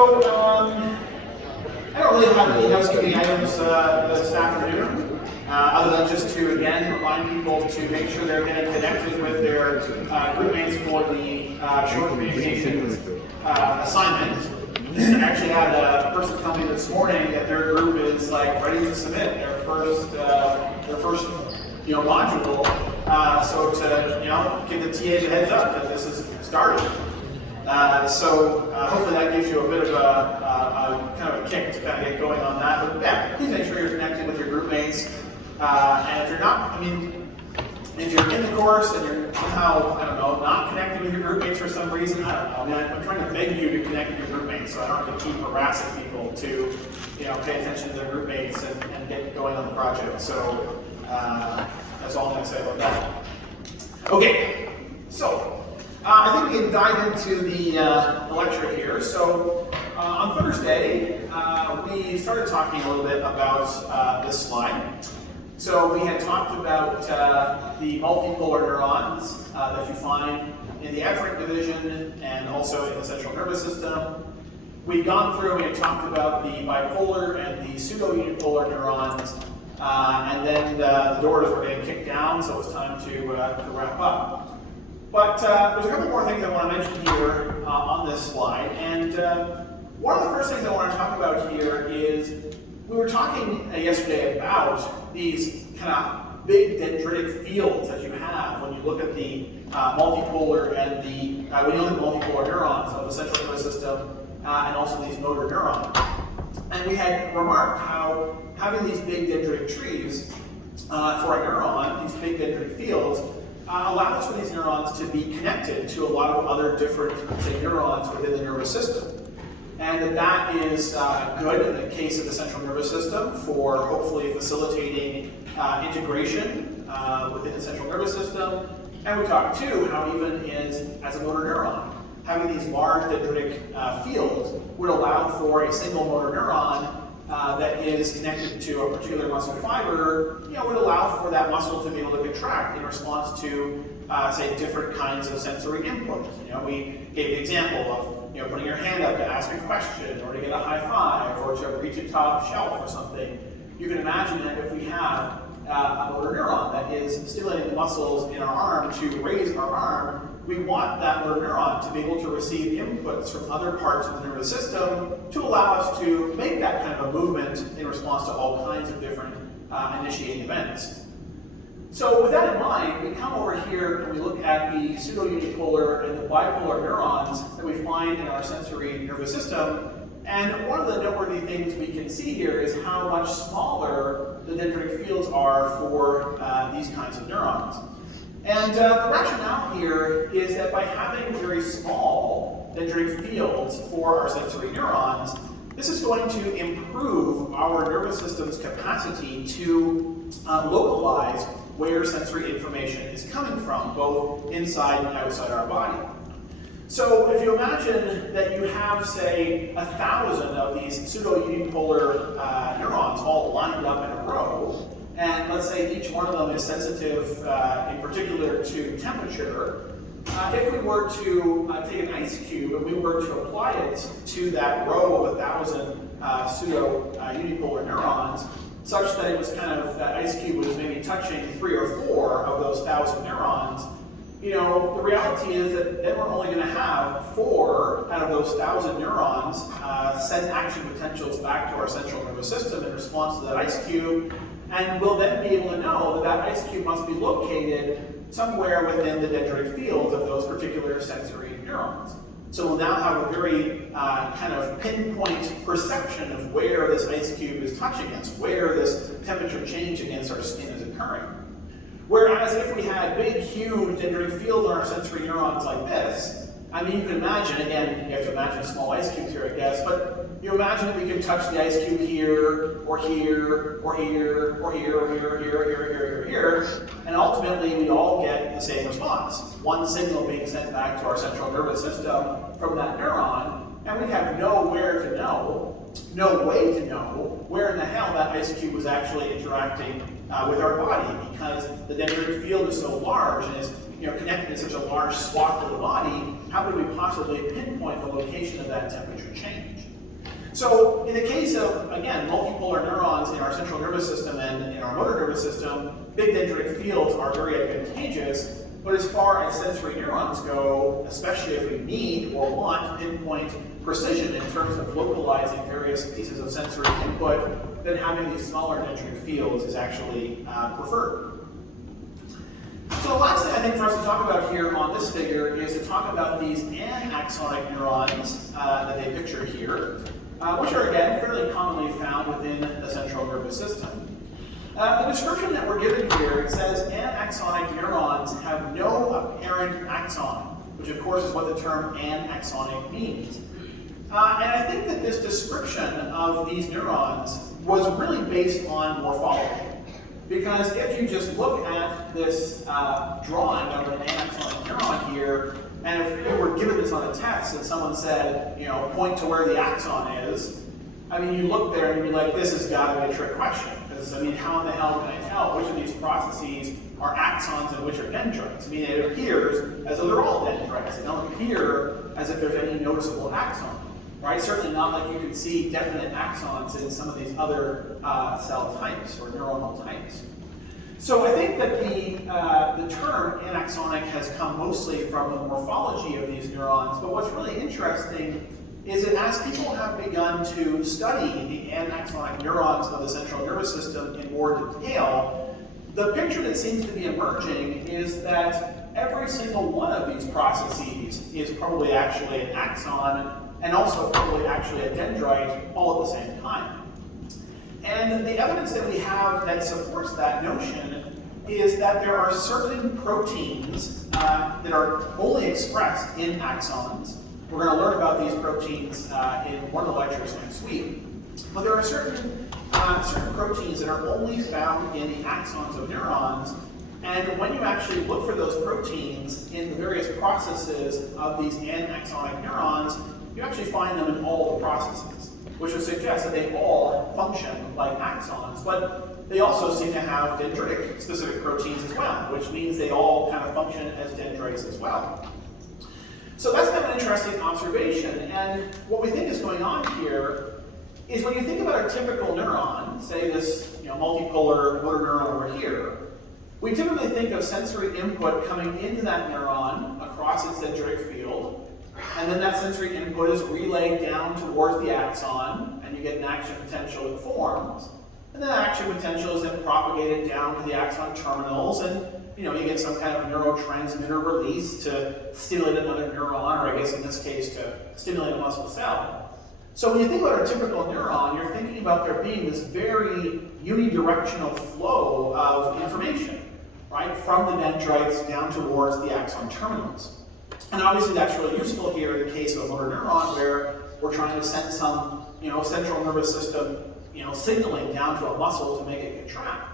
I don't really have any housekeeping items this afternoon, other than just to again remind people to make sure they're getting connected with their group mates for the short communication assignment. I actually had a person tell me this morning that their group is like ready to submit their first module. So to give the TAs a heads up that this is starting. Hopefully that gives you a bit of a kind of a kick to kind of get going on that. But yeah, please make sure you're connected with your group mates. And if you're not, if you're in the course and you're somehow, I don't know, not connected with your group mates for some reason, I don't know. I'm trying to beg you to connect with your group mates so I don't have to keep harassing people to, pay attention to their group mates and get going on the project. So that's all I'm going to say about that. Okay, so. I think we can dive into the lecture here. So on Thursday, we started talking a little bit about this slide. So we had talked about the multipolar neurons that you find in the efferent division and also in the central nervous system. We'd gone through and we had talked about the bipolar and the pseudo-unipolar neurons, and then the doors were getting kicked down, so it was time to wrap up. But there's a couple more things I want to mention here on this slide. And one of the first things I want to talk about here is we were talking yesterday about these kind of big dendritic fields that you have when you look at the multipolar and when you look at the multipolar neurons of the central nervous system and also these motor neurons. And we had remarked how having these big dendritic trees for a neuron, these big dendritic fields, allows for these neurons to be connected to a lot of other different, say, neurons within the nervous system. And that is good in the case of the central nervous system for hopefully facilitating integration within the central nervous system. And we talked too how even as a motor neuron, having these large dendritic fields would allow for a single motor neuron that is connected to a particular muscle fiber, would allow for that muscle to be able to contract in response to, say, different kinds of sensory input. We gave the example of, putting your hand up to ask a question, or to get a high five, or to reach a top shelf or something. You can imagine that if we have a motor neuron that is stimulating the muscles in our arm to raise our arm, we want that motor neuron to be able to receive inputs from other parts of the nervous system to allow us to make that kind of a movement in response to all kinds of different initiating events. So with that in mind, we come over here and we look at the pseudo-unipolar and the bipolar neurons that we find in our sensory nervous system. And one of the noteworthy things we can see here is how much smaller the dendritic fields are for these kinds of neurons. And the rationale here is that by having very small dendritic fields for our sensory neurons, this is going to improve our nervous system's capacity to localize where sensory information is coming from, both inside and outside our body. So if you imagine that you have, say, 1,000 of these pseudo-unipolar neurons all lined up in a row, and let's say each one of them is sensitive in particular to temperature, if we were to take an ice cube and we were to apply it to that row of 1,000 pseudo-unipolar neurons, such that it was kind of, that ice cube was maybe touching 3 or 4 of those 1,000 neurons, the reality is that then we're only going to have 4 out of those 1,000 neurons send action potentials back to our central nervous system in response to that ice cube, and we'll then be able to know that that ice cube must be located somewhere within the dendritic fields of those particular sensory neurons. So we'll now have a very kind of pinpoint perception of where this ice cube is touching us, where this temperature change against our skin is occurring. Whereas if we had big, huge dendritic fields on our sensory neurons like this, you can imagine, again, you have to imagine small ice cubes here, I guess, but you imagine if we could touch the ice cube here, or here, or here, or here, or here, or here, or here, or here, or here, and ultimately we all get the same response. One signal being sent back to our central nervous system from that neuron, and we have no way to know where in the hell that ice cube was actually interacting with our body, because the dendritic field is so large and is connected in such a large swath of the body, how could we possibly pinpoint the location of that temperature change? So in the case of, again, multipolar neurons in our central nervous system and in our motor nervous system, big dendritic fields are very advantageous. But as far as sensory neurons go, especially if we need or want pinpoint precision in terms of localizing various pieces of sensory input, then having these smaller dendritic fields is actually preferred. So the last thing I think for us to talk about here on this figure is to talk about these anaxonic neurons that they picture here, which are, again, fairly commonly found within the central nervous system. The description that we're given here, it says anaxonic neurons have no apparent axon, which of course is what the term anaxonic means. And I think that this description of these neurons was really based on morphology. Because if you just look at this drawing of an anaxonic neuron here, and if you were given this on a test and someone said, point to where the axon is, I mean, you look there and you'd be like, this has got to be a trick question. Because, I mean, how in the hell can I tell which of these processes are axons and which are dendrites? I mean, it appears as though they're all dendrites. They don't appear as if there's any noticeable axon, right? Certainly not like you can see definite axons in some of these other cell types or neuronal types. So I think that the term anaxonic has come mostly from the morphology of these neurons, but what's really interesting is that as people have begun to study the anaxonic neurons of the central nervous system in more detail, the picture that seems to be emerging is that every single one of these processes is probably actually an axon and also probably actually a dendrite all at the same time. And the evidence that we have that supports that notion is that there are certain proteins that are only expressed in axons. We're going to learn about these proteins in one of the lectures next week. But there are certain proteins that are only found in the axons of neurons. And when you actually look for those proteins in the various processes of these anaxonic neurons, you actually find them in all the processes, which would suggest that they all function like axons. But they also seem to have dendritic specific proteins as well, which means they all kind of function as dendrites as well. So that's kind of an interesting observation, and what we think is going on here is when you think about a typical neuron, say this multipolar motor neuron over here, we typically think of sensory input coming into that neuron across its dendritic field, and then that sensory input is relayed down towards the axon, and you get an action potential that forms, and then that action potential is then propagated down to the axon terminals, and you get some kind of neurotransmitter release to stimulate another neuron, or I guess in this case to stimulate a muscle cell. So when you think about a typical neuron, you're thinking about there being this very unidirectional flow of information, right, from the dendrites down towards the axon terminals. And obviously that's really useful here in the case of a motor neuron where we're trying to send some central nervous system signaling down to a muscle to make it contract.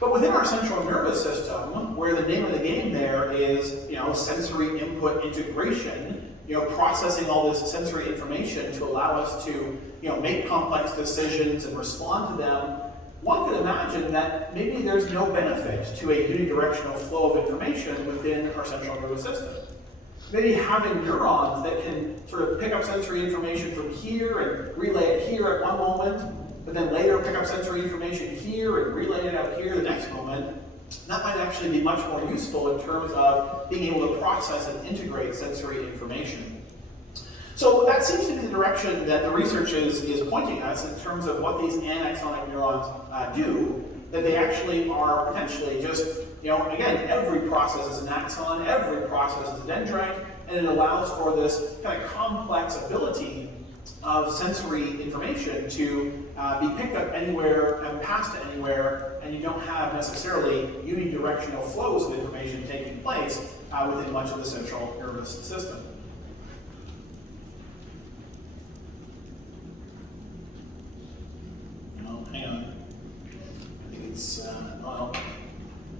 But within our central nervous system, where the name of the game there is, sensory input integration, processing all this sensory information to allow us to, make complex decisions and respond to them, one could imagine that maybe there's no benefit to a unidirectional flow of information within our central nervous system. Maybe having neurons that can sort of pick up sensory information from here and relay it here at one moment, but then later pick up sensory information here and relay it out here the next moment, that might actually be much more useful in terms of being able to process and integrate sensory information. So that seems to be the direction that the research is pointing us in terms of what these anaxonic neurons do, that they actually are potentially just, again, every process is an axon, every process is a dendrite, and it allows for this kind of complex ability of sensory information to be picked up anywhere and passed to anywhere, and you don't have necessarily unidirectional flows of information taking place within much of the central nervous system. Oh, hang on. I think it's,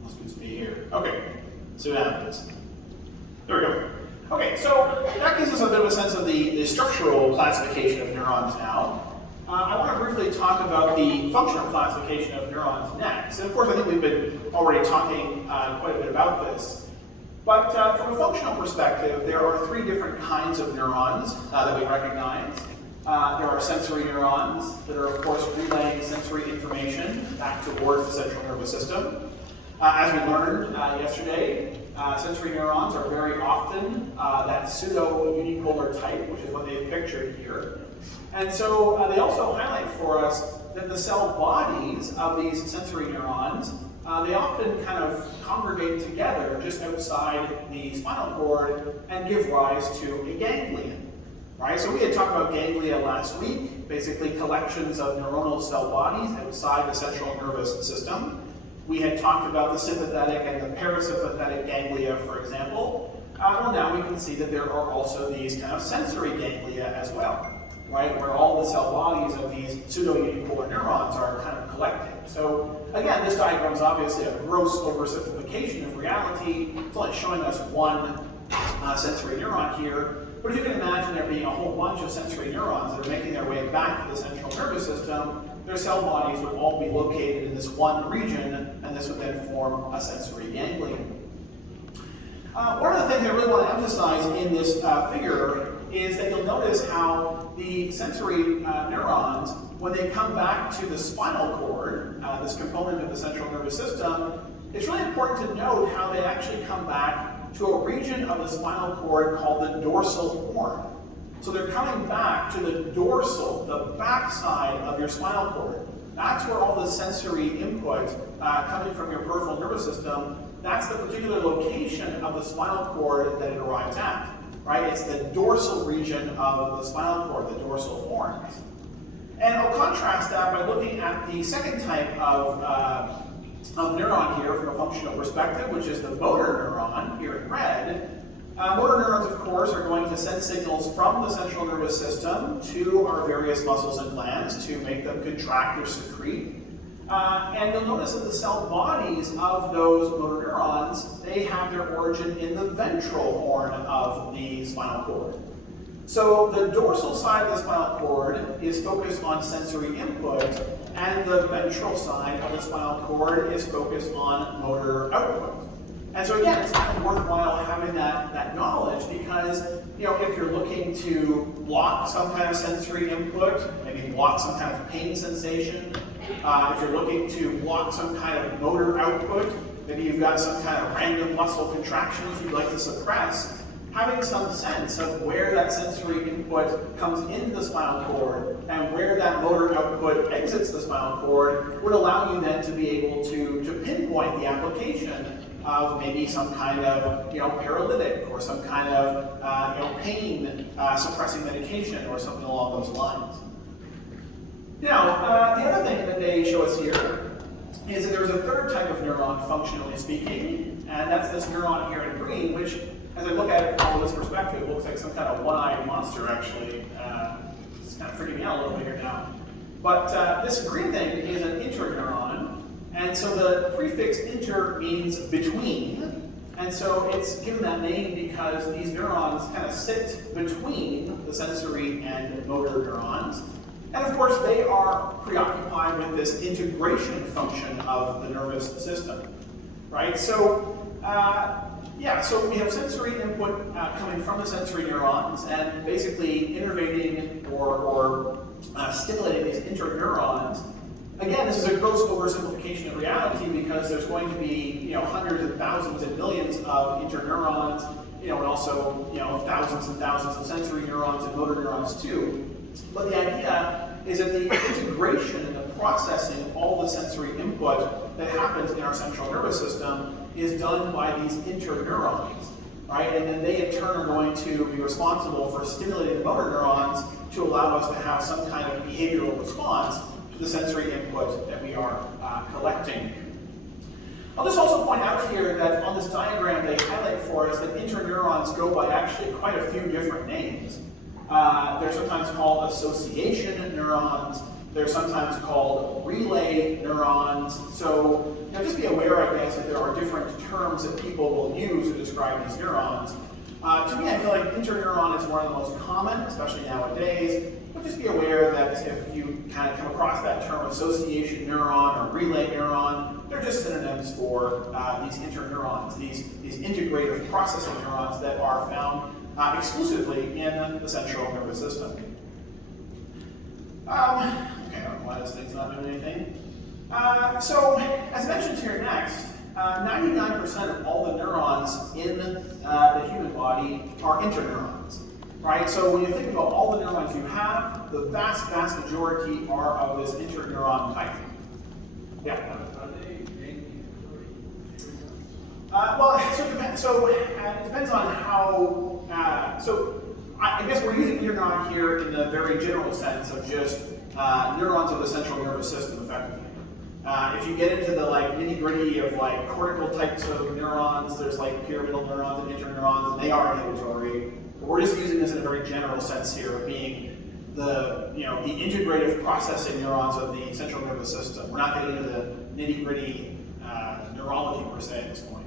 must just be here. Okay, so what happens. There we go. Okay, so that gives us a bit of a sense of the structural classification of neurons now. I want to briefly talk about the functional classification of neurons next. And of course, I think we've been already talking quite a bit about this. But from a functional perspective, there are three different kinds of neurons that we recognize. There are sensory neurons that are, of course, relaying sensory information back towards the central nervous system. As we learned yesterday, sensory neurons are very often that pseudo-unipolar type, which is what they've pictured here. And so they also highlight for us that the cell bodies of these sensory neurons, they often kind of congregate together just outside the spinal cord and give rise to a ganglion. Right? So we had talked about ganglia last week, basically collections of neuronal cell bodies outside the central nervous system. We had talked about the sympathetic and the parasympathetic ganglia, for example. Well, now we can see that there are also these kind of sensory ganglia as well, right? Where all the cell bodies of these pseudo-unipolar neurons are kind of collecting. So again, this diagram is obviously a gross oversimplification of reality. It's only showing us one sensory neuron here. But if you can imagine there being a whole bunch of sensory neurons that are making their way back to the central nervous system, their cell bodies would all be located in this one region, and this would then form a sensory ganglion. One of the things I really want to emphasize in this figure is that you'll notice how the sensory neurons, when they come back to the spinal cord, this component of the central nervous system, it's really important to note how they actually come back to a region of the spinal cord called the dorsal horn. So they're coming back to the dorsal, the backside of your spinal cord. That's where all the sensory input coming from your peripheral nervous system, that's the particular location of the spinal cord that it arrives at, right? It's the dorsal region of the spinal cord, the dorsal horns. And I'll contrast that by looking at the second type of neuron here from a functional perspective, which is the motor neuron here in red. Motor neurons, of course, are going to send signals from the central nervous system to our various muscles and glands to make them contract or secrete. And you'll notice that the cell bodies of those motor neurons, they have their origin in the ventral horn of the spinal cord. So the dorsal side of the spinal cord is focused on sensory input, and the ventral side of the spinal cord is focused on motor output. And so again, it's kind of worthwhile having that knowledge because, you know, if you're looking to block some kind of sensory input, maybe block some kind of pain sensation, if you're looking to block some kind of motor output, maybe you've got some kind of random muscle contractions you'd like to suppress, having some sense of where that sensory input comes into the spinal cord and where that motor output exits the spinal cord would allow you then to be able to pinpoint the application of maybe some kind of paralytic or some kind of pain suppressing medication or something along those lines. Now, the other thing that they show us here is that there's a third type of neuron, functionally speaking, and that's this neuron here in green, which, as I look at it from this perspective, looks like some kind of one-eyed monster, actually. It's kind of freaking me out a little bit here now. But this green thing is an interneuron, and so the prefix inter means between, and so it's given that name because these neurons kind of sit between the sensory and motor neurons. And of course, they are preoccupied with this integration function of the nervous system, right? So, so we have sensory input coming from the sensory neurons and basically innervating or stimulating these interneurons. Again, this is a gross oversimplification of reality because there's going to be hundreds and thousands and millions of interneurons, and also thousands and thousands of sensory neurons and motor neurons too. But the idea is that the integration and the processing of all the sensory input that happens in our central nervous system is done by these interneurons, right? And then they in turn are going to be responsible for stimulating the motor neurons to allow us to have some kind of behavioral response to the sensory input that we are collecting. I'll just also point out here that on this diagram they highlight for us that interneurons go by actually quite a few different names. They're sometimes called association neurons. They're sometimes called relay neurons. So just be aware, I guess, that there are different terms that people will use to describe these neurons. To me, I feel like interneuron is one of the most common, especially nowadays. But just be aware that if you kind of come across that term association neuron or relay neuron, they're just synonyms for these interneurons, these integrative processing neurons that are found exclusively in the central nervous system. Okay, I don't know why this thing's not doing anything. So, as mentioned here next, 99% of all the neurons in the human body are interneurons, right? So when you think about all the neurons you have, the vast, vast majority are of this interneuron type. Yeah? Well, it depends on how, I guess we're using neuron here in the very general sense of just neurons of the central nervous system, effectively. If you get into the nitty-gritty of cortical types of neurons, there's pyramidal neurons and interneurons, and they are inhibitory. But we're just using this in a very general sense here of being the integrative processing neurons of the central nervous system. We're not getting into the nitty-gritty neurology per se at this point.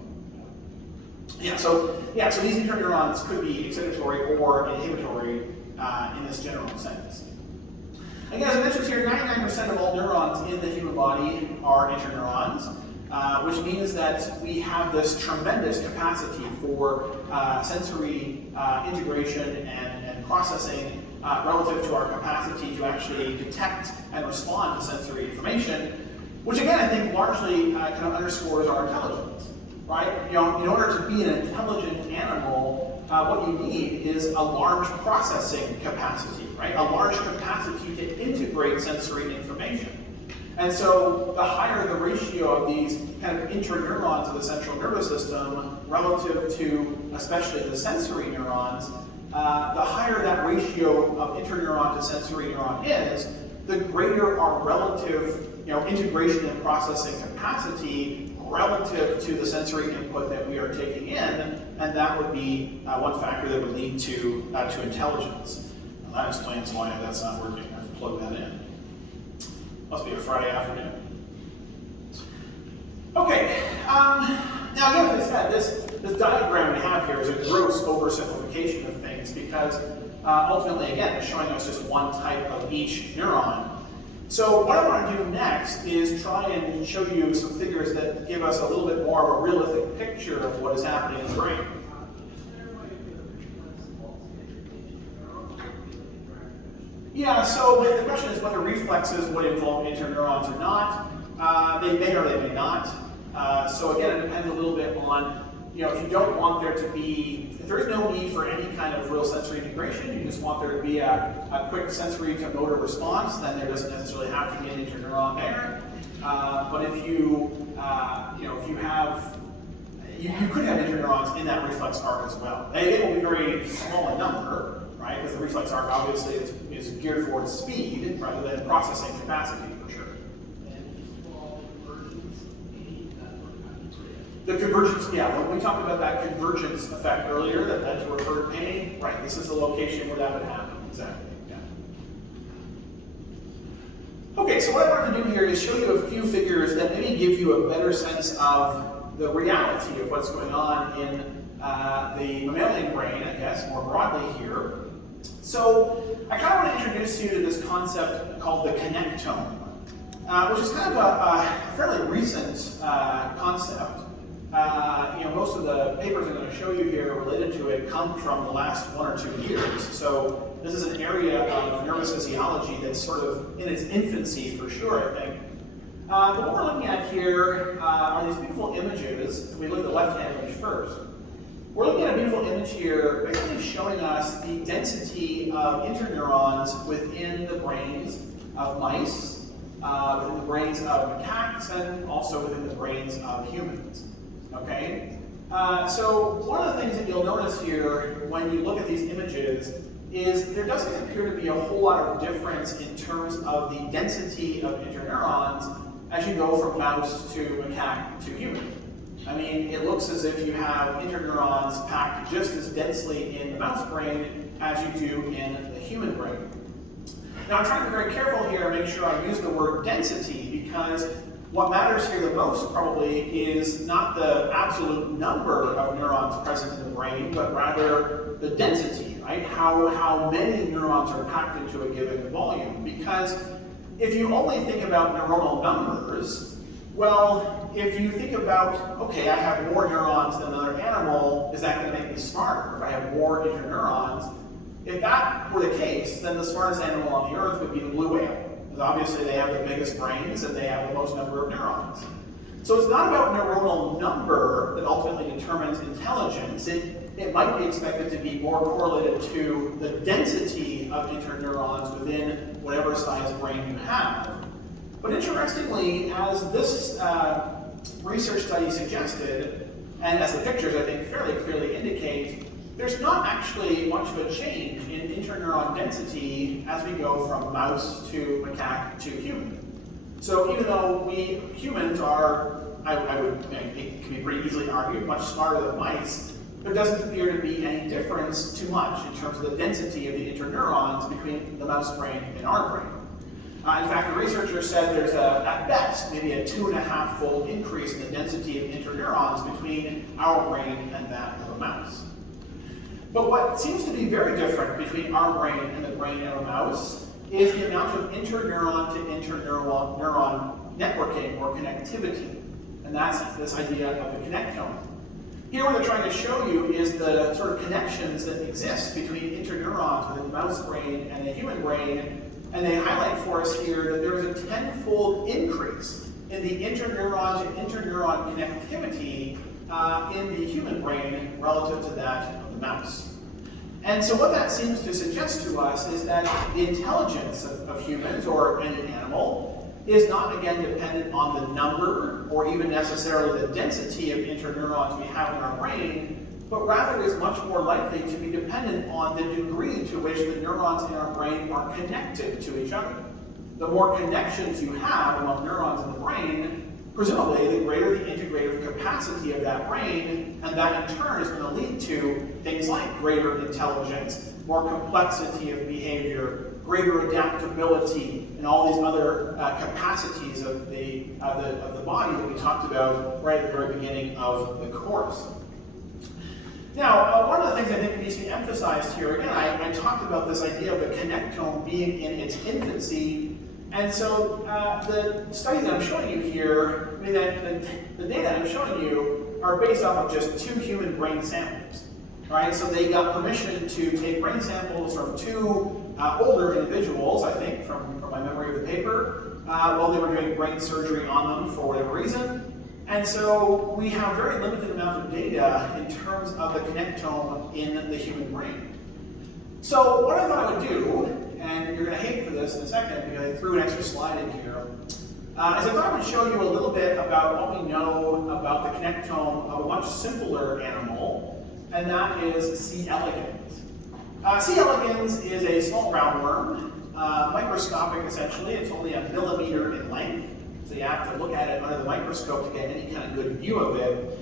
So these interneurons could be excitatory or inhibitory in this general sense. Again, as I mentioned here, 99% of all neurons in the human body are interneurons, which means that we have this tremendous capacity for sensory integration and processing relative to our capacity to actually detect and respond to sensory information, which again I think largely kind of underscores our intelligence, right? In order to be an intelligent animal, what you need is a large processing capacity, right? A large capacity to integrate sensory information. And so the higher the ratio of these kind of interneurons of the central nervous system relative to especially the sensory neurons, the higher that ratio of interneuron to sensory neuron is, the greater our relative integration and processing capacity relative to the sensory input that we are taking in, and that would be one factor that would lead to intelligence. Now that explains why that's not working. I have to plug that in. Must be a Friday afternoon. Okay, now again, as I said, this diagram we have here is a gross oversimplification of things because ultimately, again, it's showing us just one type of each neuron. So what I want to do next is try and show you some figures that give us a little bit more of a realistic picture of what is happening in the brain. Yeah, so the question is whether reflexes would involve interneurons or not. They may or they may not. So again, it depends a little bit on, if you don't want there to be, if there is no need for any kind of real sensory integration, you just want there to be a quick sensory to motor response, then there doesn't necessarily have to be an interneuron there. But if you have, you could have interneurons in that reflex arc as well. They will be very small in number, right? Because the reflex arc obviously is geared towards speed rather than processing capacity, for sure. The convergence, yeah, when we talked about that convergence effect earlier that led to referred pain, right, this is the location where that would happen, exactly, yeah. Okay, so what I wanted to do here is show you a few figures that maybe give you a better sense of the reality of what's going on in the mammalian brain, I guess, more broadly here. So I kind of want to introduce you to this concept called the connectome, which is kind of a fairly recent concept. Most of the papers I'm going to show you here related to it come from the last 1 or 2 years. So this is an area of nervous physiology that's sort of in its infancy for sure, I think. But what we're looking at here are these beautiful images. We look at the left-hand image first. We're looking at a beautiful image here basically showing us the density of interneurons within the brains of mice, within the brains of macaques, and also within the brains of humans. Okay? So one of the things that you'll notice here when you look at these images is there doesn't appear to be a whole lot of difference in terms of the density of interneurons as you go from mouse to macaque to human. I mean, it looks as if you have interneurons packed just as densely in the mouse brain as you do in the human brain. Now I'm trying to be very careful here and make sure I use the word density because what matters here the most probably is not the absolute number of neurons present in the brain, but rather the density, right? How many neurons are packed into a given volume. Because if you only think about neuronal numbers, Well, if you think about, okay, I have more neurons than another animal, is that going to make me smarter? If I have more interneurons, if that were the case, then the smartest animal on the earth would be the blue whale. Because obviously they have the biggest brains and they have the most number of neurons. So it's not about neuronal number that ultimately determines intelligence. It might be expected to be more correlated to the density of interneurons within whatever size brain you have. But interestingly, as this research study suggested, and as the pictures I think fairly clearly indicate, there's not actually much of a change in interneuron density as we go from mouse to macaque to human. So even though we humans are, it can be pretty easily argued, much smarter than mice, there doesn't appear to be any difference too much in terms of the density of the interneurons between the mouse brain and our brain. In fact, the researchers said there's at best maybe a 2.5-fold increase in the density of interneurons between our brain and that of a mouse. But what seems to be very different between our brain and the brain of a mouse is the amount of interneuron to interneuron networking or connectivity. And that's this idea of the connectome. Here what they're trying to show you is the sort of connections that exist between interneurons within the mouse brain and the human brain. And they highlight for us here that there is a 10-fold increase in the interneuron to interneuron connectivity in the human brain relative to that of the mouse. And so what that seems to suggest to us is that the intelligence of humans or any animal is not, again, dependent on the number or even necessarily the density of interneurons we have in our brain, but rather is much more likely to be dependent on the degree to which the neurons in our brain are connected to each other. The more connections you have among neurons in the brain, presumably the greater the integrative capacity of that brain, and that in turn is going to lead to things like greater intelligence, more complexity of behavior, greater adaptability, and all these other capacities of the body that we talked about right at the very beginning of the course. Now, one of the things I think needs to be emphasized here, again, I talked about this idea of the connectome being in its infancy, and so the study that I'm showing you here, the data I'm showing you are based off of just 2 human brain samples. Right? So they got permission to take brain samples from 2 older individuals, I think, from my memory of the paper, while they were doing brain surgery on them for whatever reason. And so we have very limited amount of data in terms of the connectome in the human brain. So what I thought I would do, and you're going to hate for this in a second because I threw an extra slide in here, is I thought I would show you a little bit about what we know about the connectome of a much simpler animal, and that is C. elegans. C. elegans is a small roundworm, microscopic essentially. It's only 1 millimeter in length, so you have to look at it under the microscope to get any kind of good view of it.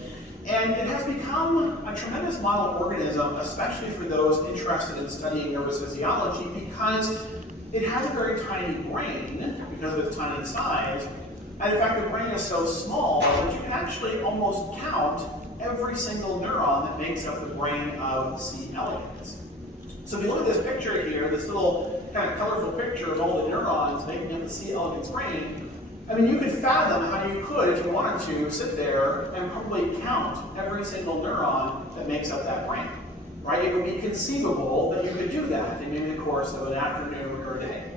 And it has become a tremendous model organism, especially for those interested in studying nervous physiology, because it has a very tiny brain because of its tiny size. And in fact, the brain is so small that you can actually almost count every single neuron that makes up the brain of C. elegans. So if you look at this picture here, this little kind of colorful picture of all the neurons making up the C. elegans brain, I mean, you could fathom how you could, if you wanted to, sit there and probably count every single neuron that makes up that brain, right? It would be conceivable that you could do that in maybe the course of an afternoon or a day.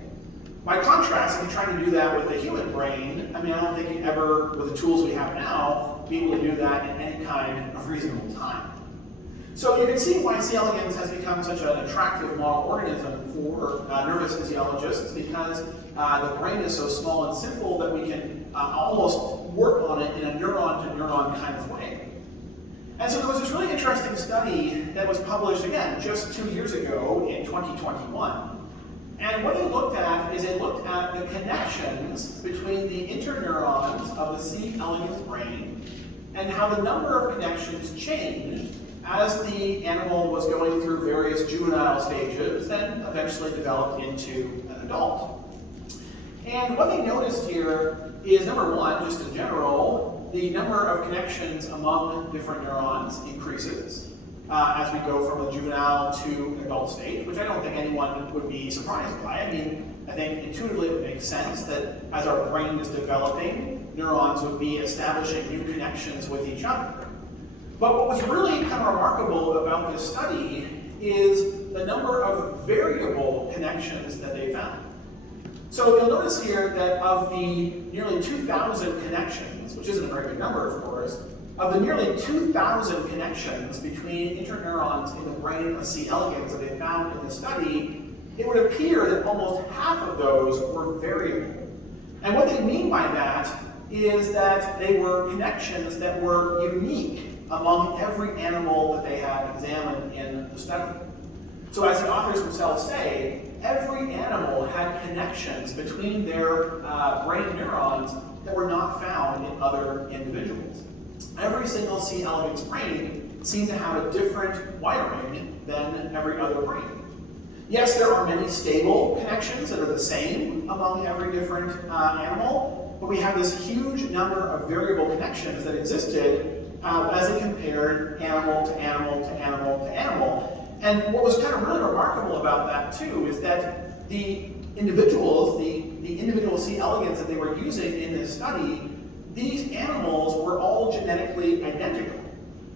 By contrast, if you're trying to do that with the human brain, I mean, I don't think you'd ever, with the tools we have now, be able to do that in any kind of reasonable time. So you can see why C. elegans has become such an attractive model organism for nervous physiologists, because the brain is so small and simple that we can almost work on it in a neuron-to-neuron kind of way. And so there was this really interesting study that was published, again, just 2 years ago in 2021. And what it looked at is it looked at the connections between the interneurons of the C. elegans brain and how the number of connections changed as the animal was going through various juvenile stages and eventually developed into an adult. And what they noticed here is, number one, just in general, the number of connections among different neurons increases as we go from a juvenile to an adult stage, which I don't think anyone would be surprised by. I mean, I think intuitively it would make sense that as our brain is developing, neurons would be establishing new connections with each other. But what was really kind of remarkable about this study is the number of variable connections that they found. So you'll notice here that of the nearly 2,000 connections, which isn't a very big number, of course, of the nearly 2,000 connections between interneurons in the brain of C. elegans that they found in the study, it would appear that almost half of those were variable. And what they mean by that is that they were connections that were unique among every animal that they had examined in the study. So as the authors themselves say, every animal had connections between their brain neurons that were not found in other individuals. Every single C. elegans brain seemed to have a different wiring than every other brain. Yes, there are many stable connections that are the same among every different animal, but we have this huge number of variable connections that existed as it compared animal to animal to animal to animal. And what was kind of really remarkable about that too is that the individuals, the individual C. elegans that they were using in this study, these animals were all genetically identical.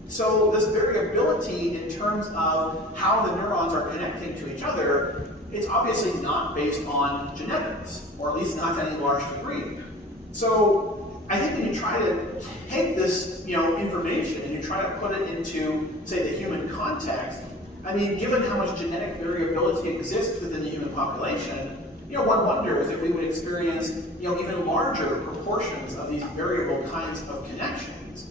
So this variability in terms of how the neurons are connecting to each other, it's obviously not based on genetics, or at least not to any large degree. So I think when you try to take this information and you try to put it into, say, the human context, I mean, given how much genetic variability exists within the human population, one wonders if we would experience, even larger proportions of these variable kinds of connections.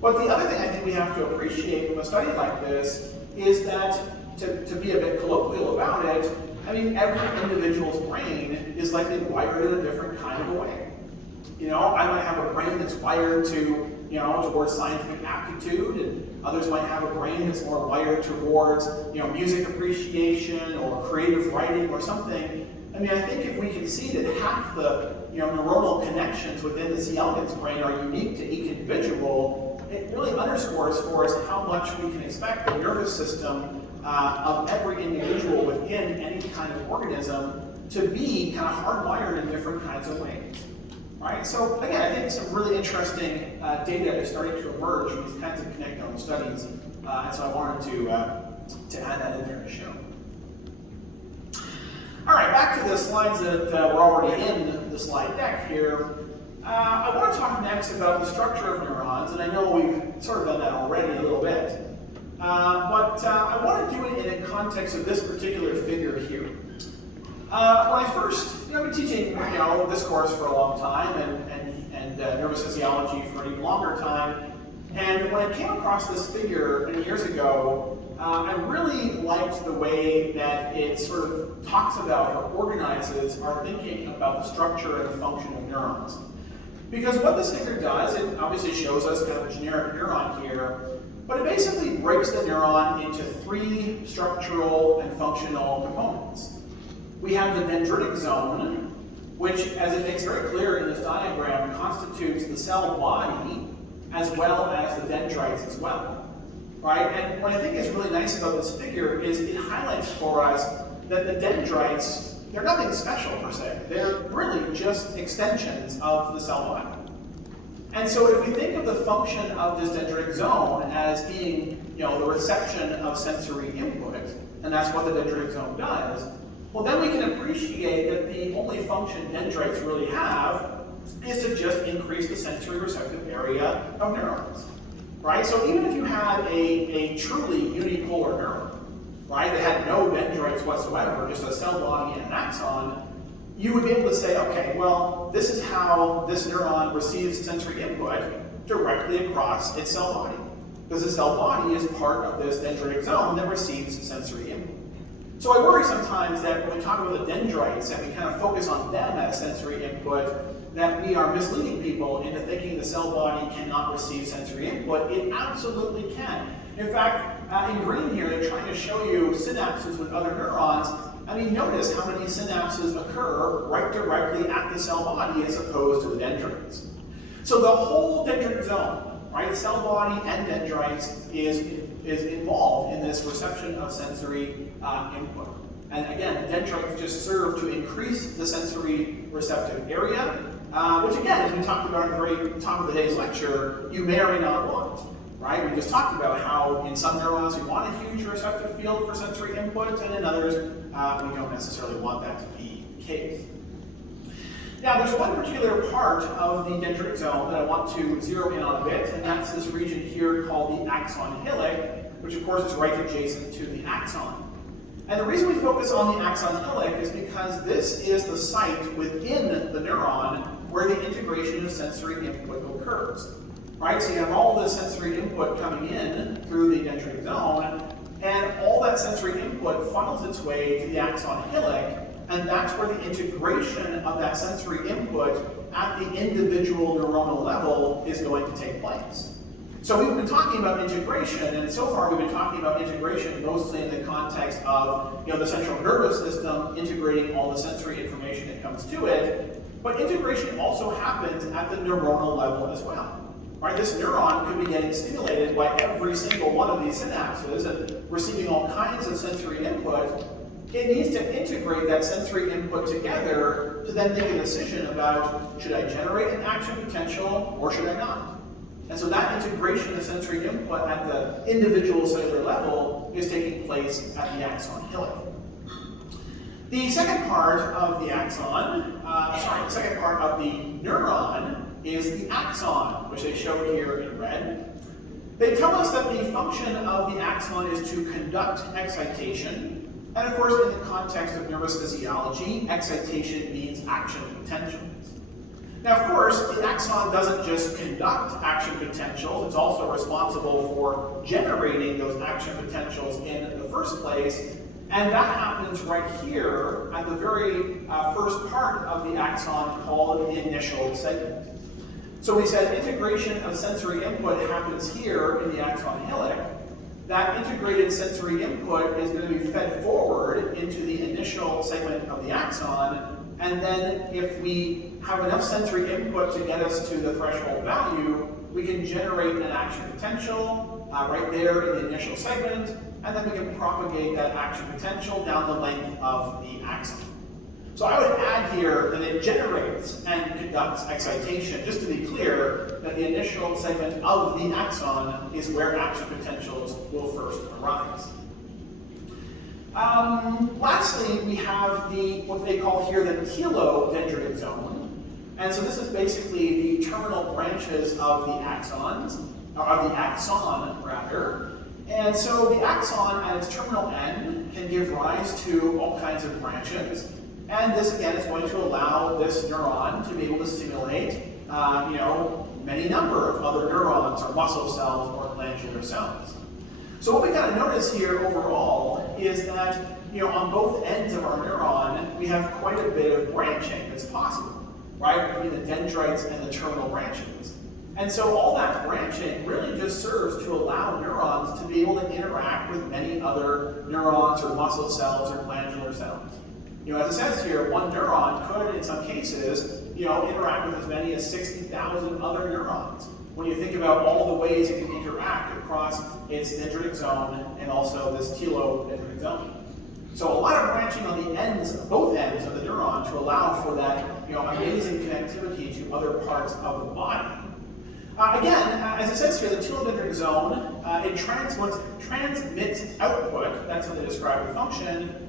But the other thing I think we have to appreciate from a study like this is that, to be a bit colloquial about it, I mean, every individual's brain is likely wired in a different kind of a way. I might have a brain that's wired to, towards scientific aptitude, and others might have a brain that's more wired towards, music appreciation or creative writing or something. I mean, I think if we can see that half the, neuronal connections within the C. elegans brain are unique to each individual, it really underscores for us how much we can expect the nervous system of every individual within any kind of organism to be kind of hardwired in different kinds of ways. Right? So again, I think some really interesting data is starting to emerge from these kinds of connectome studies, and so I wanted to add that in there to show. All right, back to the slides that were already in the slide deck here. I want to talk next about the structure of neurons, and I know we've sort of done that already a little bit, but I want to do it in the context of this particular figure here. When I first, I've been teaching, this course for a long time, and nervous physiology for an even longer time. And when I came across this figure many years ago, I really liked the way that it sort of talks about or organizes our thinking about the structure and the function of neurons. Because what this figure does, it obviously shows us kind of a generic neuron here, but it basically breaks the neuron into three structural and functional components. We have the dendritic zone, which, as it makes very clear in this diagram, constitutes the cell body as well as the dendrites as well. Right? And what I think is really nice about this figure is it highlights for us that the dendrites, they're nothing special per se. They're really just extensions of the cell body. And so if we think of the function of this dendritic zone as being, the reception of sensory input, and that's what the dendritic zone does, well, then we can appreciate that the only function dendrites really have is to just increase the sensory receptive area of neurons, right? So even if you had a truly unipolar neuron, right, that had no dendrites whatsoever, just a cell body and an axon, you would be able to say, okay, well, this is how this neuron receives sensory input directly across its cell body, because the cell body is part of this dendritic zone that receives sensory input. So I worry sometimes that when we talk about the dendrites and we kind of focus on them as sensory input, that we are misleading people into thinking the cell body cannot receive sensory input. It absolutely can. In fact, in green here, they're trying to show you synapses with other neurons. I mean, notice how many synapses occur right directly at the cell body as opposed to the dendrites. So the whole dendritic zone, right, cell body and dendrites is involved in this reception of sensory input. And again, dendrites just serve to increase the sensory receptive area, which again, as we talked about at the very top of the day's lecture, you may or may not want, right? We just talked about how in some neurons we want a huge receptive field for sensory input, and in others we don't necessarily want that to be the case. Now, there's one particular part of the dendritic zone that I want to zero in on a bit, and that's this region here called the axon hillock, which of course is right adjacent to the axon. And the reason we focus on the axon hillock is because this is the site within the neuron where the integration of sensory input occurs. Right? So you have all this sensory input coming in through the dendritic zone, and all that sensory input funnels its way to the axon hillock, and that's where the integration of that sensory input at the individual neuronal level is going to take place. So we've been talking about integration, and so far we've been talking about integration mostly in the context of the central nervous system integrating all the sensory information that comes to it, but integration also happens at the neuronal level as well. Right, this neuron could be getting stimulated by every single one of these synapses and receiving all kinds of sensory input. It needs to integrate that sensory input together to then make a decision about, should I generate an action potential or should I not? And so that integration of sensory input at the individual cellular level is taking place at the axon hillock. The second part of the axon, the second part of the neuron is the axon, which they show here in red. They tell us that the function of the axon is to conduct excitation. And of course, in the context of nervous physiology, excitation means action potentials. Now, of course, the axon doesn't just conduct action potentials, it's also responsible for generating those action potentials in the first place. And that happens right here at the very first part of the axon called the initial segment. So we said integration of sensory input happens here in the axon hillock. That integrated sensory input is going to be fed forward into the initial segment of the axon, and then if we have enough sensory input to get us to the threshold value, we can generate an action potential right there in the initial segment, and then we can propagate that action potential down the length of the axon. So I would add here that it generates and conducts excitation, just to be clear that the initial segment of the axon is where action potentials will first arise. Lastly, we have what they call here the telodendritic zone. And so this is basically the terminal branches of the axons, or of the axon rather. And so the axon at its terminal end can give rise to all kinds of branches. And this, again, is going to allow this neuron to be able to stimulate, many number of other neurons or muscle cells or glandular cells. So what we kind of notice here overall is that, on both ends of our neuron, we have quite a bit of branching that's possible, right, between the dendrites and the terminal branches. And so all that branching really just serves to allow neurons to be able to interact with many other neurons or muscle cells or glandular cells. As it says here, one neuron could, in some cases, interact with as many as 60,000 other neurons. When you think about all the ways it can interact across its dendritic zone and also this telodendritic zone. So a lot of branching on the ends, both ends of the neuron to allow for that, amazing connectivity to other parts of the body. Again, as it says here, the telodendritic zone, it transmits output, that's how they describe the function.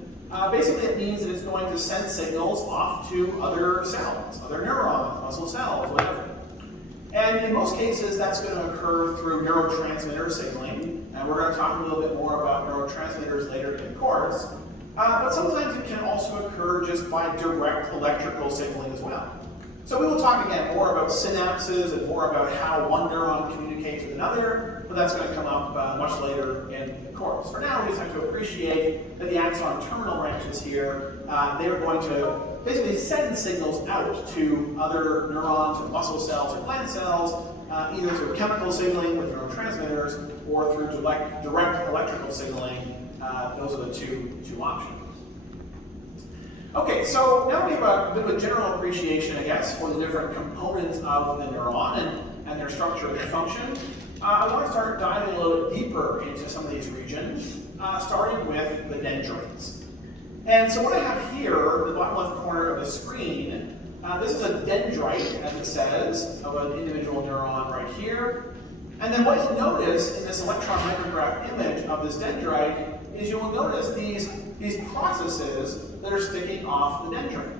Basically, it means that it's going to send signals off to other cells, other neurons, muscle cells, whatever. And in most cases, that's going to occur through neurotransmitter signaling. And we're going to talk a little bit more about neurotransmitters later in the course. But sometimes it can also occur just by direct electrical signaling as well. So we will talk again more about synapses and more about how one neuron communicates with another, but that's going to come up much later in the course. For now, we just have to appreciate that the axon terminal branches here, they are going to basically send signals out to other neurons or muscle cells or gland cells, either through chemical signaling with neurotransmitters or through direct electrical signaling. Those are the two options. Okay, so now we have a bit of a general appreciation, I guess, for the different components of the neuron and their structure and their function. I want to start diving a little bit deeper into some of these regions, starting with the dendrites. And so what I have here, the bottom left corner of the screen, This is a dendrite, as it says, of an individual neuron right here. And then what you'll notice in this electron micrograph image of this dendrite is you will notice these processes that are sticking off the dendrite.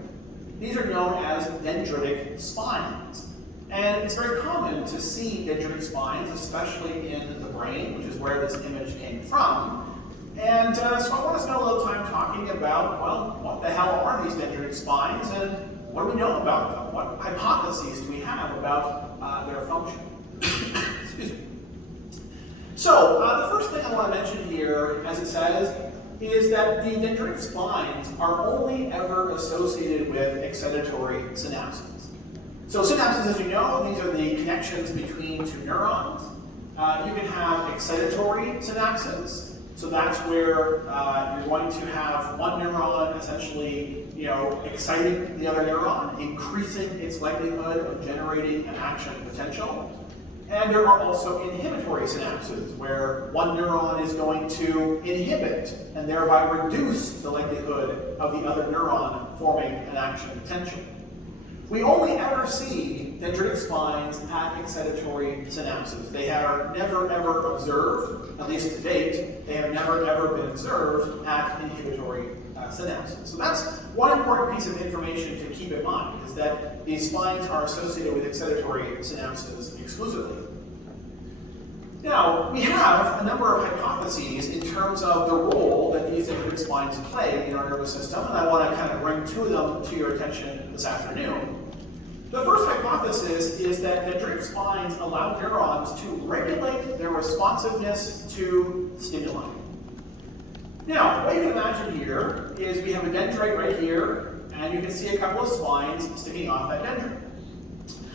These are known as dendritic spines. And it's very common to see dendritic spines, especially in the brain, which is where this image came from. And so I want to spend a little time talking about, well, what the hell are these dendritic spines and what do we know about them? What hypotheses do we have about their function? Excuse me. So the first thing I want to mention here, as it says, is that the dendritic spines are only ever associated with excitatory synapses. So synapses, as you know, these are the connections between two neurons. You can have excitatory synapses. So that's where you're going to have one neuron essentially, exciting the other neuron, increasing its likelihood of generating an action potential. And there are also inhibitory synapses, where one neuron is going to inhibit and thereby reduce the likelihood of the other neuron forming an action potential. We only ever see dendritic spines at excitatory synapses. They are never ever observed, at least to date, they have never ever been observed at inhibitory synapses. So that's one important piece of information to keep in mind, is that these spines are associated with excitatory synapses exclusively. Now, we have a number of hypotheses in terms of the role that these dendritic spines play in our nervous system, and I want to kind of bring two of them to your attention this afternoon. The first hypothesis is that dendritic spines allow neurons to regulate their responsiveness to stimuli. Now, what you can imagine here is we have a dendrite right here, and you can see a couple of spines sticking off that dendrite.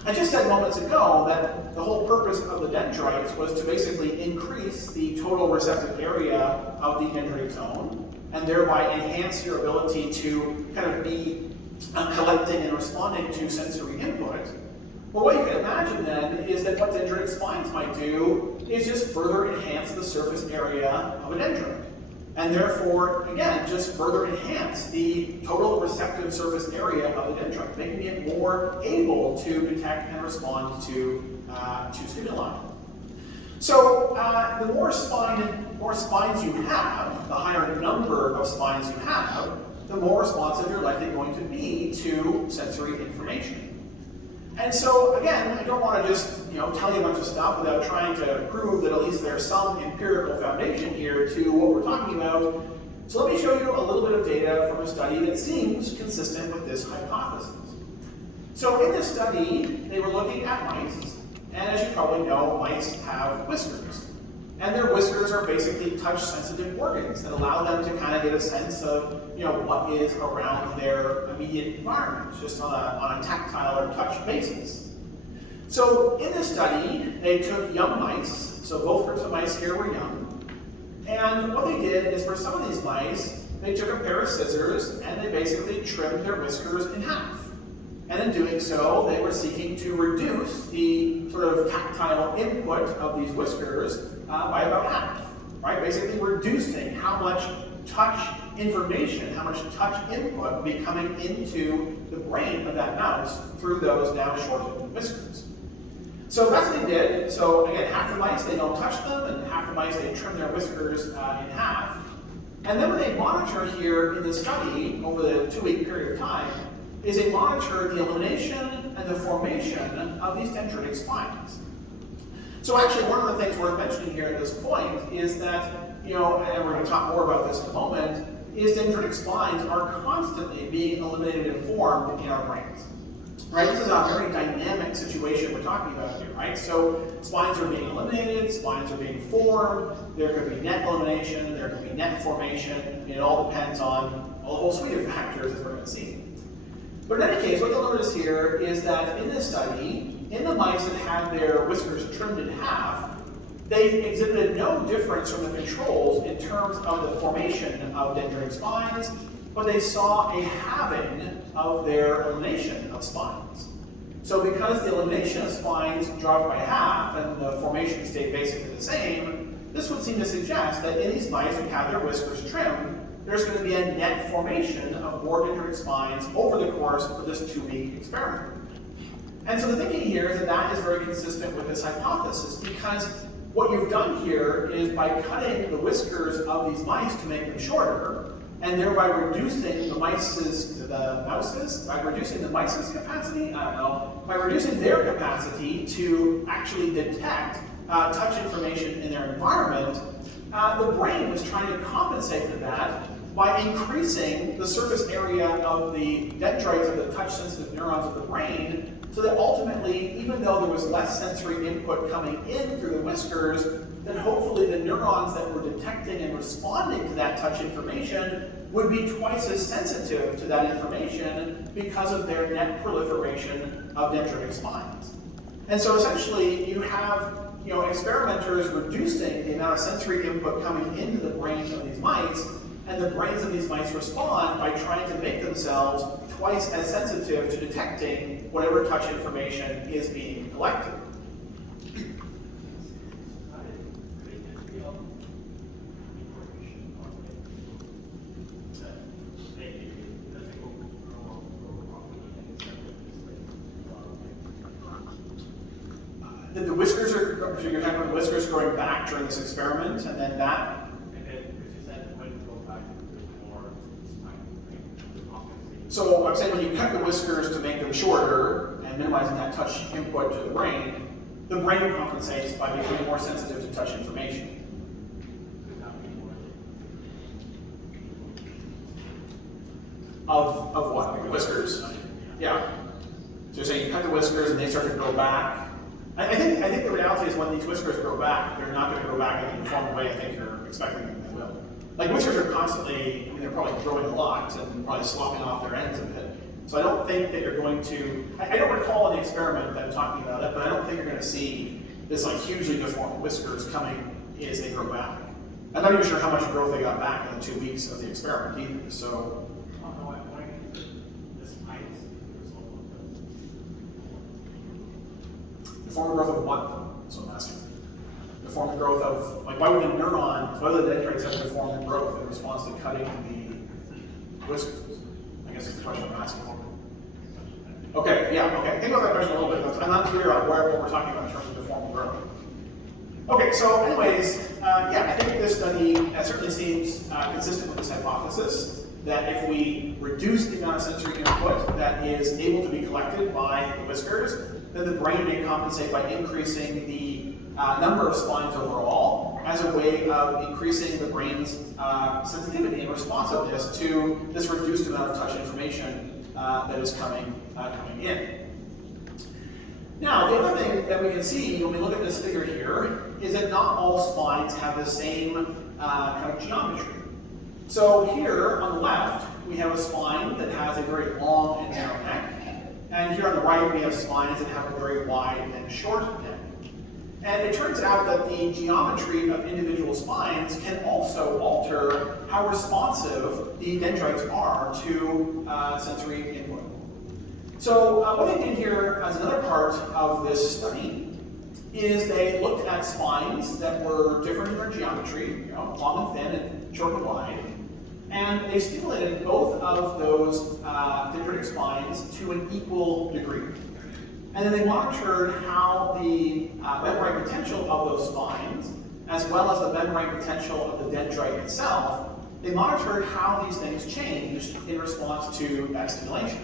I just said moments ago that the whole purpose of the dendrites was to basically increase the total receptive area of the dendritic zone, and thereby enhance your ability to kind of be collecting and responding to sensory input. Well, what you can imagine then is that what dendritic spines might do is just further enhance the surface area of a dendrite. And therefore, again, just further enhance the total receptive surface area of the dendrite, making it more able to detect and respond to stimuli. So the more spines you have, the higher number of spines you have, the more responsive you're likely going to be to sensory information. And so, again, I don't want to just tell you a bunch of stuff without trying to prove that at least there's some empirical foundation here to what we're talking about. So let me show you a little bit of data from a study that seems consistent with this hypothesis. So in this study, they were looking at mice, and as you probably know, mice have whiskers. And their whiskers are basically touch-sensitive organs that allow them to kind of get a sense of what is around their immediate environment, just on a tactile or touch basis. So in this study, they took young mice, so both groups of mice here were young, and what they did is for some of these mice, they took a pair of scissors and they basically trimmed their whiskers in half. And in doing so, they were seeking to reduce the sort of tactile input of these whiskers by about half, right? Basically reducing how much touch information, how much touch input would be coming into the brain of that mouse through those now shortened whiskers. So that's what they did. So again, half the mice, they don't touch them, and half the mice, they trim their whiskers in half. And then what they monitor here in the study over the 2-week period of time is they monitor the elimination and the formation of these dendritic spines. So actually, one of the things worth mentioning here at this point is that, and we're going to talk more about this in a moment, is dendritic spines are constantly being eliminated and formed in our brains. Right? This is a very dynamic situation we're talking about here, right? So spines are being eliminated, spines are being formed, there could be net elimination, there could be net formation, and it all depends on a whole suite of factors as we're going to see. But in any case, what you'll notice here is that in this study, in the mice that had their whiskers trimmed in half, they exhibited no difference from the controls in terms of the formation of dendritic spines, but they saw a halving of their elimination of spines. So because the elimination of spines dropped by half and the formation stayed basically the same, this would seem to suggest that in these mice who had their whiskers trimmed, there's going to be a net formation of more dendritic spines over the course of this 2-week experiment. And so the thinking here is that that is very consistent with this hypothesis, because what you've done here is by cutting the whiskers of these mice to make them shorter, and thereby reducing the mice's capacity, by reducing their capacity to actually detect touch information in their environment, the brain is trying to compensate for that by increasing the surface area of the dendrites of the touch-sensitive neurons of the brain, so that ultimately, even though there was less sensory input coming in through the whiskers, then hopefully the neurons that were detecting and responding to that touch information would be twice as sensitive to that information because of their net proliferation of dendritic spines. And so essentially, you have experimenters reducing the amount of sensory input coming into the brains of these mice, and the brains of these mice respond by trying to make themselves twice as sensitive to detecting whatever touch information is being collected. The whiskers are, so you're talking about the whiskers growing back during this experiment, and then that? So I'm saying when you cut the whiskers to make them shorter and minimizing that touch input to the brain compensates by becoming more sensitive to touch information. Of what? The whiskers? Yeah. So you're saying you cut the whiskers and they start to grow back. I think the reality is when these whiskers grow back, they're not going to grow back in the uniform way I think you're expecting them to will. Like whiskers are constantly, they're probably growing a lot and probably slopping off their ends a bit. So I don't think that you're going to, I don't recall in the experiment that I'm talking about it, but I don't think you're going to see this like hugely deformed whiskers coming as they grow back. I'm not even sure how much growth they got back in the 2 weeks of the experiment either, so. Deformed growth of what though? That's what I'm asking. Deformed growth of, like why would the neurons, why would the dendrites have deformed growth in response to cutting the whiskers? I guess that's the question I'm asking. Okay, yeah, okay. Think about that question a little bit. I'm not clear on what we're talking about in terms of deformed growth. Okay, so anyways, yeah, I think this study certainly seems consistent with this hypothesis that if we reduce the amount of sensory input that is able to be collected by the whiskers, then the brain may compensate by increasing the number of spines overall as a way of increasing the brain's sensitivity and responsiveness to this reduced amount of touch information that is coming in. Now, the other thing that we can see when we look at this figure here is that not all spines have the same kind of geometry. So here on the left, we have a spine that has a very long and narrow neck. And here on the right, we have spines that have a very wide and short neck. And it turns out that the geometry of individual spines can also alter how responsive the dendrites are to sensory input. So what they did here as another part of this study is they looked at spines that were different in their geometry, long and thin and short and wide. And they stimulated both of those dendritic spines to an equal degree. And then they monitored how the membrane potential of those spines, as well as the membrane potential of the dendrite itself, they monitored how these things changed in response to that stimulation.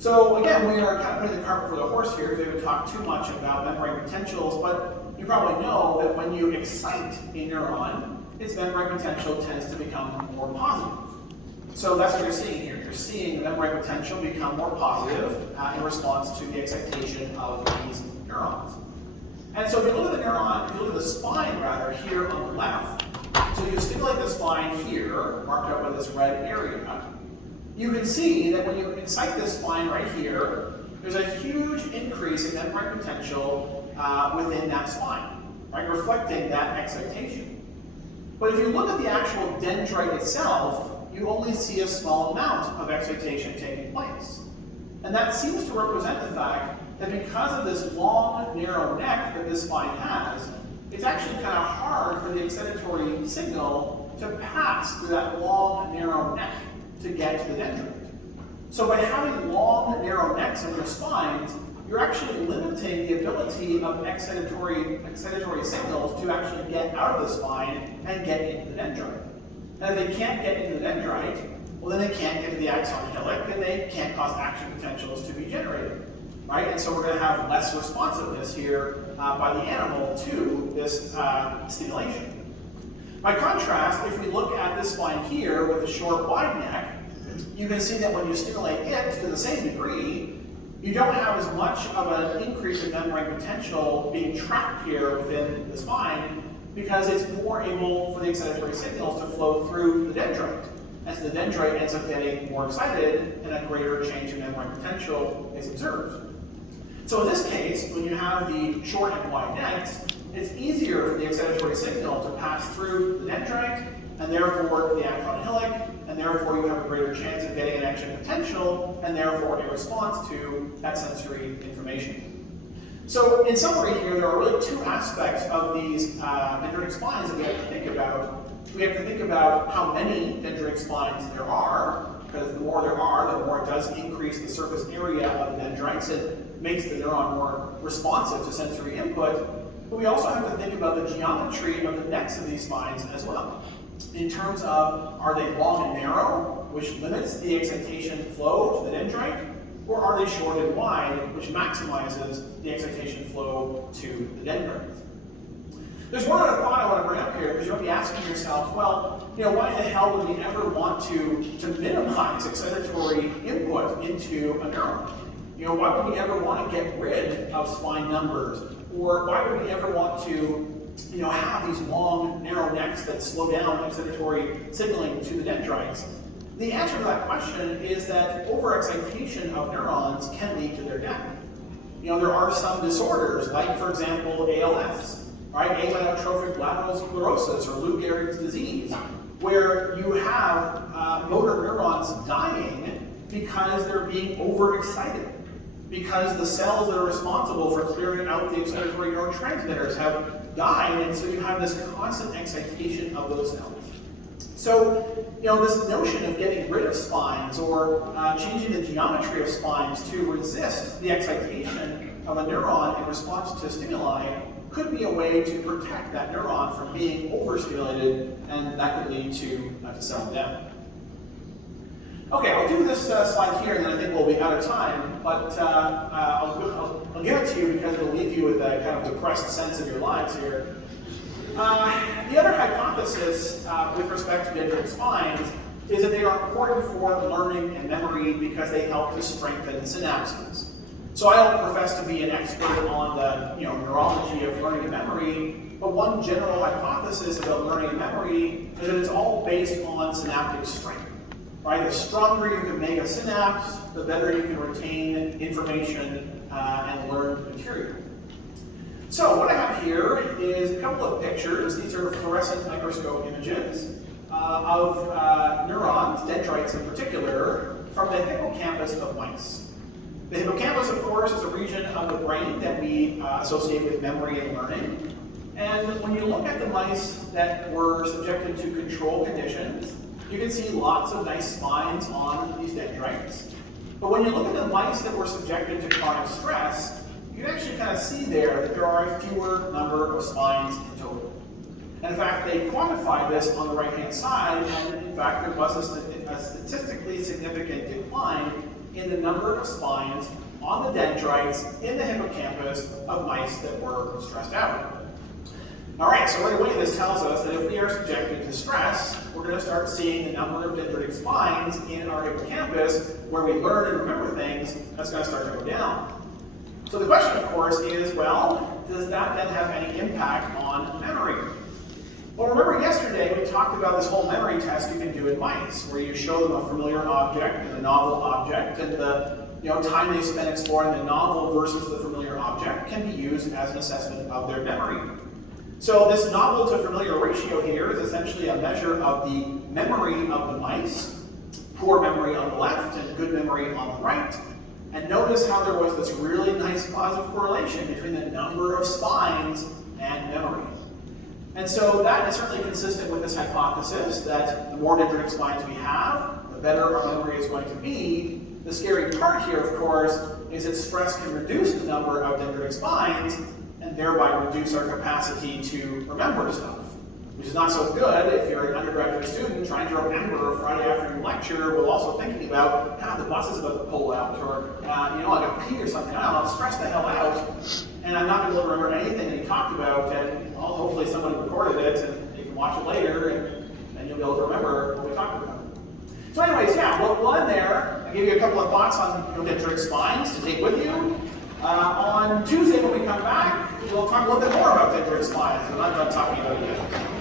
So again, we are kind of putting the cart before the horse here because we haven't talked too much about membrane potentials, but you probably know that when you excite a neuron, its membrane potential tends to become more positive. So that's what you're seeing here. You're seeing the membrane potential become more positive in response to the excitation of these neurons. And so if you look at the neuron, if you look at the spine rather, here on the left, so you stimulate the spine here, marked out by this red area, you can see that when you excite this spine right here, there's a huge increase in membrane potential within that spine, right, reflecting that excitation. But if you look at the actual dendrite itself, you only see a small amount of excitation taking place. And that seems to represent the fact that because of this long, narrow neck that this spine has, it's actually kind of hard for the excitatory signal to pass through that long, narrow neck to get to the dendrite. So by having long, narrow necks on your spines, you're actually limiting the ability of excitatory signals to actually get out of the spine and get into the dendrite. And if they can't get into the dendrite, well, then they can't get to the axon hillock, and they can't cause action potentials to be generated, right? And so we're going to have less responsiveness here by the animal to this stimulation. By contrast, if we look at this spine here with a short, wide neck, you can see that when you stimulate it to the same degree, you don't have as much of an increase in membrane potential being trapped here within the spine because it's more able for the excitatory signals to flow through the dendrite. As the dendrite ends up getting more excited and a greater change in membrane potential is observed. So in this case, when you have the short and wide necks, it's easier for the excitatory signal to pass through the dendrite and therefore the axon hillock, and therefore you have a greater chance of getting an action potential and therefore a response to that sensory information. So in summary here, there are really two aspects of these dendritic spines that we have to think about. We have to think about how many dendritic spines there are, because the more there are, the more it does increase the surface area of the dendrites. It makes the neuron more responsive to sensory input. But we also have to think about the geometry of the necks of these spines as well. In terms of, are they long and narrow, which limits the excitation flow to the dendrite, or are they short and wide, which maximizes the excitation flow to the dendrite? There's one other thought I want to bring up here, because you might be asking yourself, well, why the hell would we ever want to minimize excitatory input into a neuron? Why would we ever want to get rid of spine numbers? Or why would we ever want to have these long, narrow necks that slow down excitatory signaling to the dendrites? The answer to that question is that overexcitation of neurons can lead to their death. There are some disorders, like, for example, ALS, right? Amyotrophic lateral sclerosis or Lou Gehrig's disease, where you have motor neurons dying because they're being overexcited, because the cells that are responsible for clearing out the excitatory neurotransmitters have died, and so you have this constant excitation of those cells. So, this notion of getting rid of spines or changing the geometry of spines to resist the excitation of a neuron in response to stimuli could be a way to protect that neuron from being overstimulated, and that could lead to cell death. Okay, I'll do this slide here, and then I think we'll be out of time, but I'll give it to you because it'll leave you with a kind of depressed sense of your lives here. The other hypothesis with respect to dendritic spines is that they are important for learning and memory because they help to strengthen synapses. So I don't profess to be an expert on the neurology of learning and memory, but one general hypothesis about learning and memory is that it's all based on synaptic strength. Right? The stronger you can make a synapse, the better you can retain information and learn material. So what I have here is a couple of pictures. These are fluorescent microscope images of neurons, dendrites in particular, from the hippocampus of mice. The hippocampus, of course, is a region of the brain that we associate with memory and learning. And when you look at the mice that were subjected to control conditions, you can see lots of nice spines on these dendrites. But when you look at the mice that were subjected to chronic stress, you can actually kind of see there that there are a fewer number of spines in total. And in fact, they quantified this on the right-hand side, and in fact, there was a statistically significant decline in the number of spines on the dendrites in the hippocampus of mice that were stressed out. All right, so right away this tells us that if we are subjected to stress, we're going to start seeing the number of dendritic spines in our hippocampus where we learn and remember things, that's going to start to go down. So the question, of course, is, well, does that then have any impact on memory? Well, remember yesterday we talked about this whole memory test you can do in mice, where you show them a familiar object and a novel object, and the time they spend exploring the novel versus the familiar object can be used as an assessment of their memory. So this novel to familiar ratio here is essentially a measure of the memory of the mice, poor memory on the left and good memory on the right. And notice how there was this really nice positive correlation between the number of spines and memory. And so that is certainly consistent with this hypothesis that the more dendritic spines we have, the better our memory is going to be. The scary part here, of course, is that stress can reduce the number of dendritic spines and thereby reduce our capacity to remember stuff, which is not so good if you're an undergraduate student trying to remember a Friday afternoon lecture while also thinking about, God, the bus is about to pull out, or, I got to pee or something. I don't know, I'm stressed the hell out, and I'm not going to be able to remember anything that he talked about, and hopefully somebody recorded it, and you can watch it later, and you'll be able to remember what we talked about. So anyways, yeah, we'll end there. I'll give you a couple of thoughts on dendritic spines to take with you. On Tuesday when we come back, we'll talk a little bit more about dendritic spines. I'm not done talking about it yet.